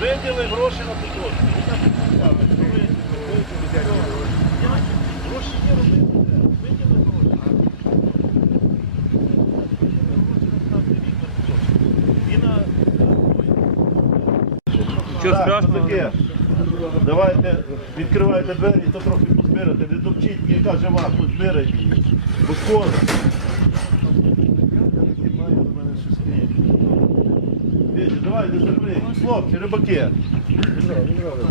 Виділи гроші на підвозку. Гроші є. Виділи гроші. І на Що таке. Давайте, відкривайте двері, то трохи позбирати. Не допчіть, яка жива, позбирайте її. Бо скоро. Давай, не забери. Хлопці, рибаки.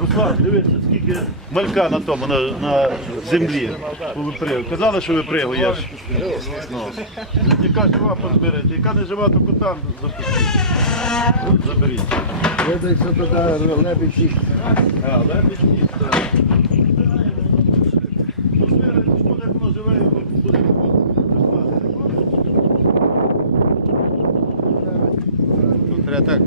Руслан, дивися, скільки малька на тому, на, на землі. Повипригав. Казали, що випригуєш. Ну. Яка жива позберете, яка не жива, то там запустіть. Заберіть. Видається туди лебедь А, лебедь так. Позберете, що як воно живе, і буде Треба так.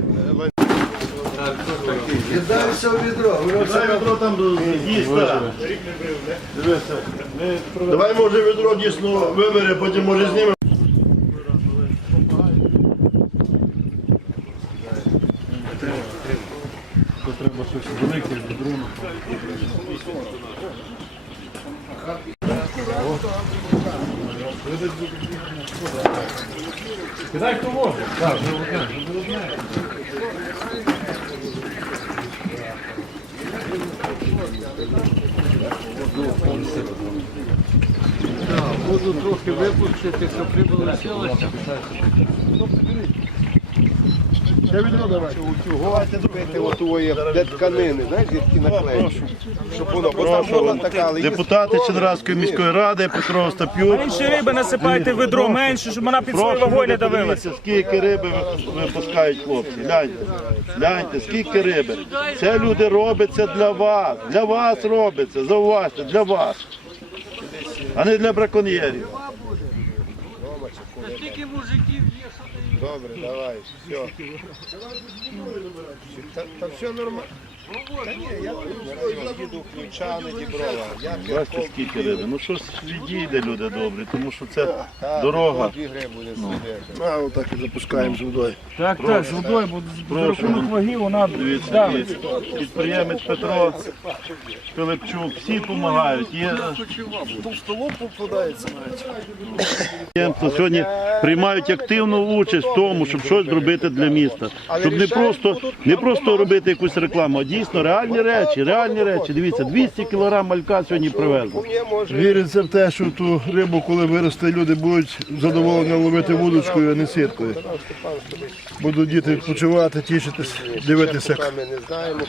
Кидайся в відро. Дай відро там їсть, так. Дивися. Давай може відро дійсно вибере, потім може знімемо. Буду трохи випустити, щоб рибу лишилося. Де відро давай? Утюгувати зробити отої, де тканини, знаєш, які наклеїть. Щоб воно, бо там була така, але є Депутати Ченраської міської ради Петро Остапюк. Менше риби насипайте в ведро, менше, щоб вона під свою Прошу, вагою не давилася. подивіться, скільки риби ви- випускають хлопці. Гляньте, гляньте, скільки риби. Це люди робиться для вас. Для вас робиться, зауважте, для вас. А не для браконьєрів. Тільки мужиків є, що ти... Добре, давай, все. Та, та все нормально. Їду діброва. Бачите, скільки риби. Ну що ж відійде, люди добрі, тому що це дорога. Буде. А, отак і запускаємо з водою. Так, так, з водою, бо за рахунок ваги вона Дивіться, підприємець Петро Пилипчук, всі допомагають. Є... Підприємства сьогодні приймають активну участь в тому, щоб щось зробити для міста. Щоб не просто, не просто робити якусь рекламу, а дійсно реальні речі, реальні речі. Дивіться, 200 кілограм малька сьогодні привезли. Віриться в те, що ту рибу, коли виросте, люди будуть задоволені ловити вудочкою, а не сіткою. Будуть діти відпочивати, тішитись, дивитися, як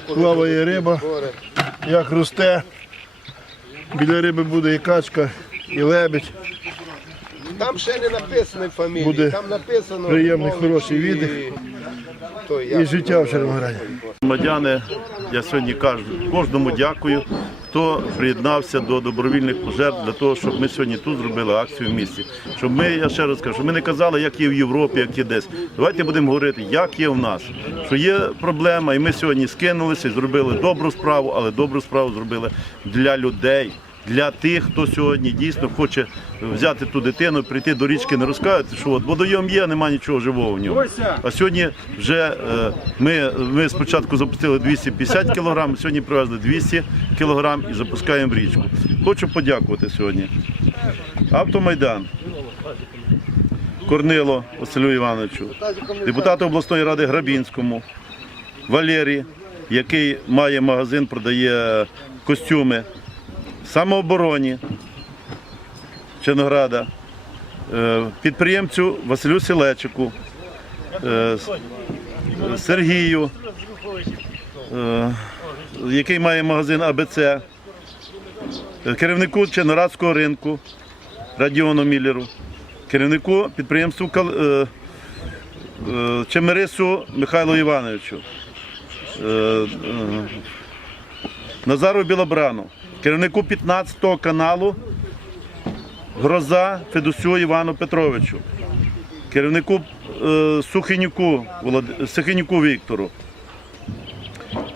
плаває риба, як росте. Біля риби буде і качка, і лебедь. Там ще не написано фамілії, Буде там написано приємний, хороший віддих. І життя в Червограді. Громадяни, я сьогодні кажу, кожному дякую, хто приєднався до добровільних пожертв для того, щоб ми сьогодні тут зробили акцію в місті. Щоб ми, я ще раз кажу, щоб ми не казали, як є в Європі, як є десь. Давайте будемо говорити, як є в нас. Що є проблема, і ми сьогодні скинулися і зробили добру справу, але добру справу зробили для людей. Для тих, хто сьогодні дійсно хоче взяти ту дитину, прийти до річки, не розказувати, що от водойом є, немає нічого живого в ньому. А сьогодні вже е, ми, ми спочатку запустили 250 кілограм, сьогодні привезли 200 кілограм і запускаємо в річку. Хочу подякувати сьогодні. Автомайдан. Корнило Василю Івановичу, депутату обласної ради Грабінському, Валерій, який має магазин, продає костюми, самообороні Чернограда, е, підприємцю Василю Селечику, е, Сергію, е, який має магазин АБЦ, керівнику Черноградського ринку Радіону Міллеру, керівнику підприємству Чемерису Михайлу Івановичу, Назару Білобрану, керівнику 15-го каналу Гроза Федосю Івану Петровичу, керівнику е, Сухенюку, Волод- Сухенюку Віктору,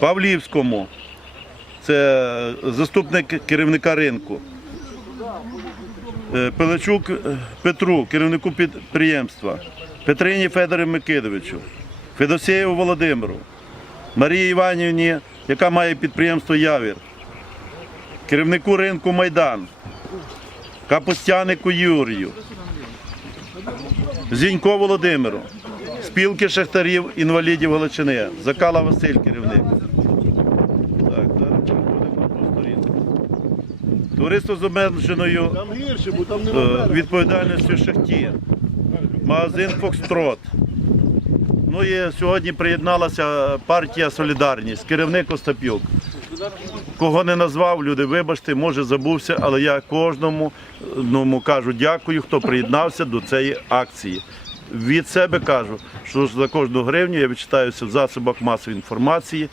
Павлівському, це заступник керівника ринку. Е, Пиличук е, Петру, керівнику підприємства, Петрині Федорі Микидовичу, Федосєєву Володимиру, Марії Іванівні, яка має підприємство Явір, керівнику ринку Майдан, Капустянику Юрію, Зінько Володимиру, спілки шахтарів інвалідів Галичини, Закала Василь керівник. Так, зараз переходимо на сторінку. Товариство з обмеженою е, відповідальністю шахті. Магазин Фокстрот. Ну і сьогодні приєдналася партія Солідарність, керівник Остапюк. Кого не назвав, люди, вибачте, може забувся, але я кожному ну, кажу дякую, хто приєднався до цієї акції. Від себе кажу, що за кожну гривню я відчитаюся в засобах масової інформації.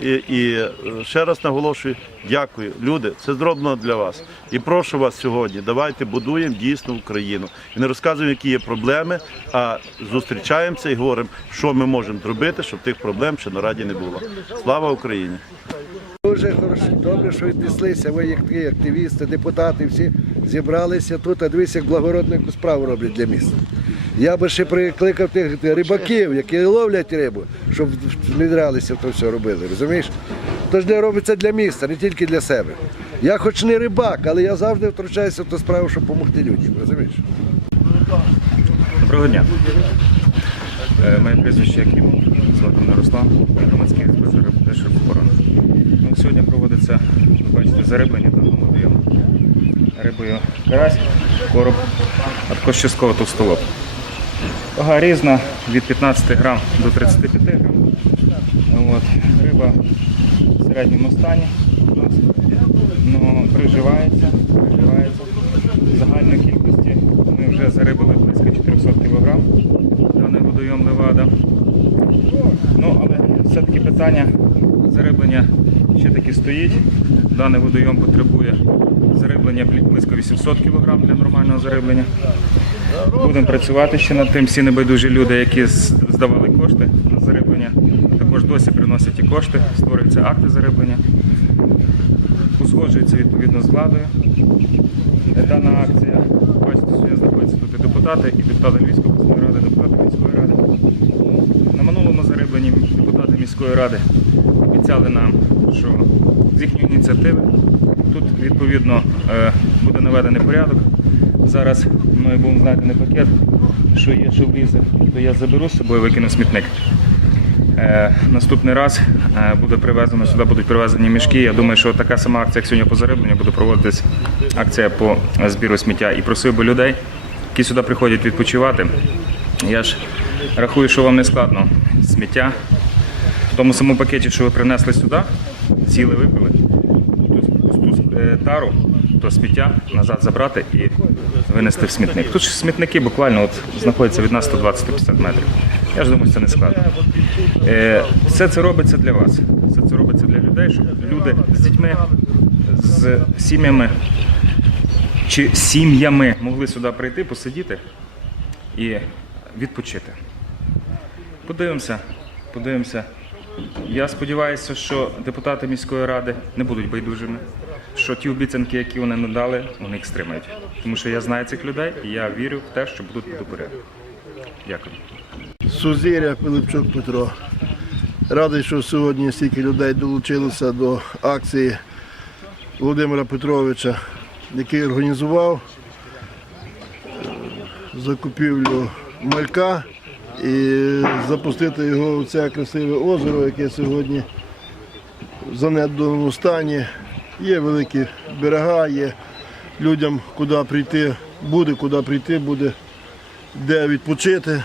І, і е, ще раз наголошую, дякую. Люди, це зроблено для вас. І прошу вас сьогодні, давайте будуємо дійсно Україну. І не розказуємо, які є проблеми, а зустрічаємося і говоримо, що ми можемо зробити, щоб тих проблем ще на раді не було. Слава Україні! Дуже хорошо, добре, що віднеслися. Ви як такі активісти, депутати, всі зібралися тут, а дивіться, як благородну справу роблять для міста. Я би ще прикликав тих рибаків, які ловлять рибу, щоб внедралися в то все робили. Розумієш? Тож не робиться для міста, не тільки для себе. Я хоч не рибак, але я завжди втручаюся в ту справу, щоб допомогти людям. Розумієш? Доброго дня. Е, Моє прізвище Якимов, звати мене Руслан, громадський інспектор Держохорони. Ну, сьогодні проводиться, ви бачите, зариблення даного водойому. Рибою карась, короб, а також частково товстолоб. Вага різна від 15 грам до 35 грам. От. Риба в середньому стані у нас. Ну, приживається, приживається. Загальної кількості ми вже зарибали близько 400 кг даний водойом Левада. Ну, але все-таки питання зариблення ще таки стоїть. Даний водойом потребує зариблення близько 800 кг для нормального зариблення. Будемо працювати ще над тим. Всі небайдужі люди, які здавали кошти на зариблення, також досі приносять і кошти, створюються акти зариблення, узгоджуються відповідно з владою. Дана акція, бачите, сьогодні знаходяться тут і депутати, і депутати Львівської обласної ради, депутати міської ради. На минулому зарибленні депутати міської ради обіцяли нам, що з їхньої ініціативи тут відповідно е, буде наведений порядок. Зараз ми будемо знайдений пакет, що є, що влізе, то я заберу з собою, викину смітник. Е, наступний раз е, буде привезено сюди, будуть привезені мішки. Я думаю, що така сама акція, як сьогодні по зарибленню, буде проводитись акція по збіру сміття. І просив би людей, які сюди приходять відпочивати. Я ж рахую, що вам не складно сміття. Тому самому пакеті, що ви принесли сюди, сіли випили, пусту е, тару, то сміття назад забрати і винести в смітник. Тут ж смітники буквально от знаходяться від нас 120-150 метрів. Я ж думаю, це не складно. Е, Все це робиться для вас. Все це робиться для людей, щоб люди з дітьми, з сім'ями чи сім'ями могли сюди прийти, посидіти і відпочити. Подивимося, подивимося. Я сподіваюся, що депутати міської ради не будуть байдужими, що ті обіцянки, які вони надали, вони їх стримають. Тому що я знаю цих людей і я вірю в те, що будуть порядок. Дякую. Сузір'я Пилипчук Петро. Радий, що сьогодні стільки людей долучилося до акції Володимира Петровича, який організував закупівлю малька і запустити його в це красиве озеро, яке сьогодні в занедбаному стані. Є великі берега, є людям куди прийти, буде куди прийти, буде де відпочити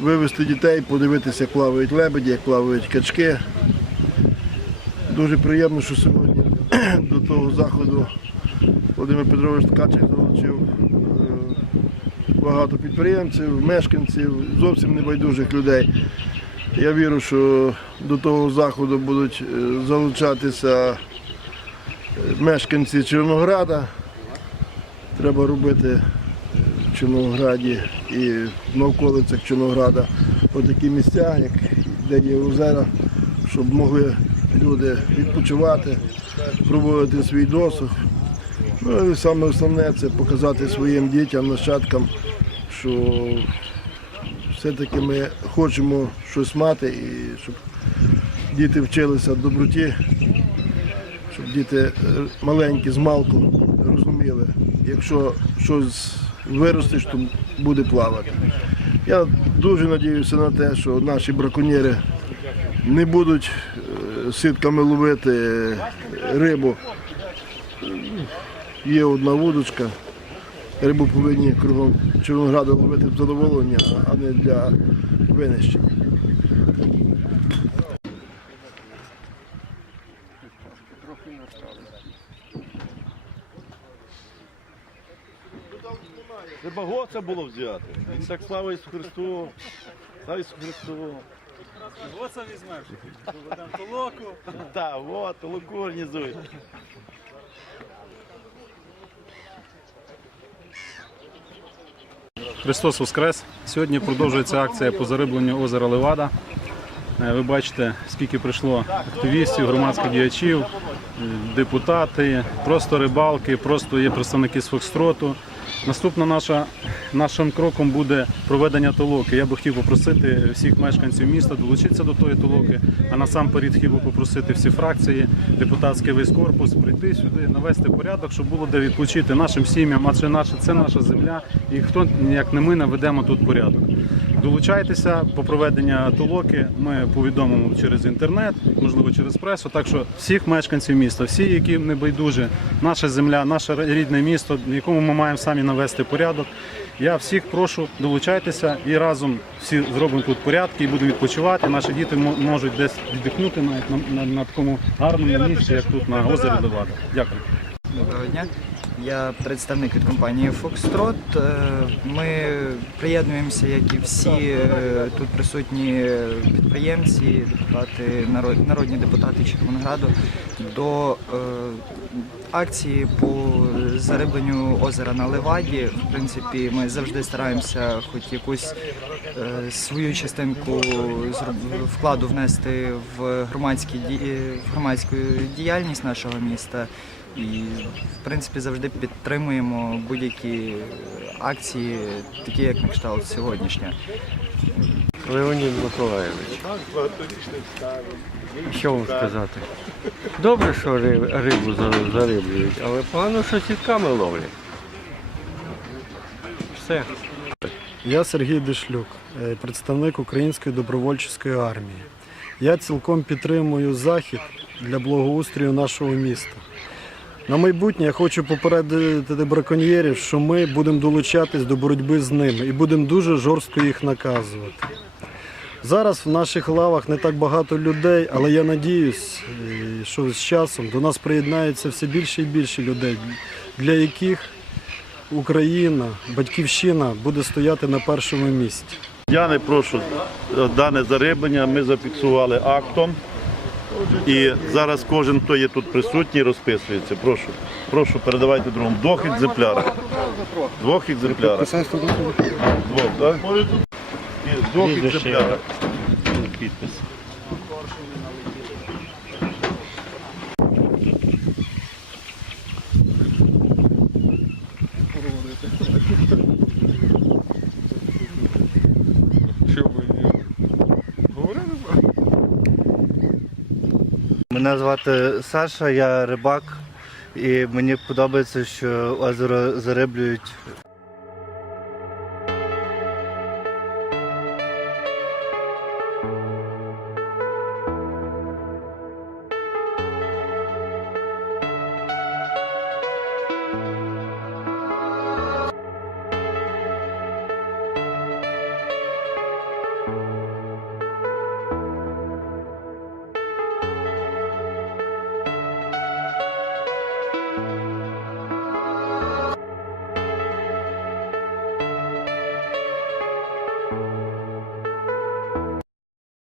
вивезти дітей, подивитися, як плавають лебеді, як плавають качки. Дуже приємно, що сьогодні до того заходу Володимир Петрович Ткачик залучив е, багато підприємців, мешканців, зовсім небайдужих людей. Я вірю, що до того заходу будуть е, залучатися е, мешканці Чорнограда. Треба робити в Чорнограді і на околицях Чорнограда отакі місця, як, де є озера, щоб могли люди відпочивати, проводити свій досуг. Ну і саме основне це показати своїм дітям, нащадкам, що все-таки ми хочемо щось мати і щоб діти вчилися доброті, щоб діти е, маленькі з малку розуміли, якщо щось виростеш, то буде плавати. Я дуже надіюся на те, що наші браконьєри не будуть е, сітками ловити рибу. Є одна вудочка. Рибу повинні кругом Чорнограда ловити в задоволення, а не для винищення. Треба гоца було взяти. Він так слава Ісусу Христу. Слава Ісусу Христу. Оце візьмеш. Толоку. Так, от, луку організують. Христос Воскрес! Сьогодні продовжується акція по зарибленню озера Левада. Е, Ви бачите, скільки прийшло активістів, громадських діячів, е, депутати, просто рибалки, просто є представники з Фокстроту. Наступна наша нашим кроком буде проведення толоки. Я би хотів попросити всіх мешканців міста долучитися до тої толоки, а насамперед хотів би попросити всі фракції, депутатський весь корпус прийти сюди, навести порядок, щоб було де відпочити нашим сім'ям, адже наша це наша земля, і хто як не ми наведемо тут порядок. Долучайтеся по проведення толоки. Ми повідомимо через інтернет, можливо, через пресу. Так що всіх мешканців міста, всі, які не байдужі, наша земля, наше рідне місто, в якому ми маємо самі навести порядок. Я всіх прошу долучайтеся і разом всі зробимо тут порядки і будемо відпочивати. Наші діти можуть десь віддихнути навіть на, на, на такому гарному місці, як тут на озері Левада. Дякую. Доброго дня. Я представник від компанії Foxtrot. Е, Ми приєднуємося, як і всі е, тут присутні підприємці, депутати, народ- народні депутати Червонограду до е, акції по зарибленню озера на Леваді. В принципі, ми завжди стараємося хоч якусь свою частинку вкладу внести в громадські в громадську діяльність нашого міста. І в принципі завжди підтримуємо будь-які акції, такі як на кшталт сьогоднішня. Леонід Миколаєвич. Що вам сказати? Добре, що рибу зариблюють, але погано, що сітками ловлять. Все. Я Сергій Дешлюк, е, представник Української добровольчої армії. Я цілком підтримую захід для благоустрою нашого міста. На майбутнє я хочу попередити браконьєрів, що ми будемо долучатись до боротьби з ними і будемо дуже жорстко їх наказувати. Зараз в наших лавах не так багато людей, але я надіюсь, е, що з часом до нас приєднається все більше і більше людей, для яких Україна, батьківщина буде стояти на першому місці. Я не прошу дане зариблення, ми зафіксували актом. І зараз кожен, хто є тут присутній, розписується. Прошу, прошу, передавайте другому. Двох екземплярах. Двох екземплярах. Двох, так? Двох екземплярах. Підпис. Мене звати Саша, я рибак, і мені подобається, що озеро зариблюють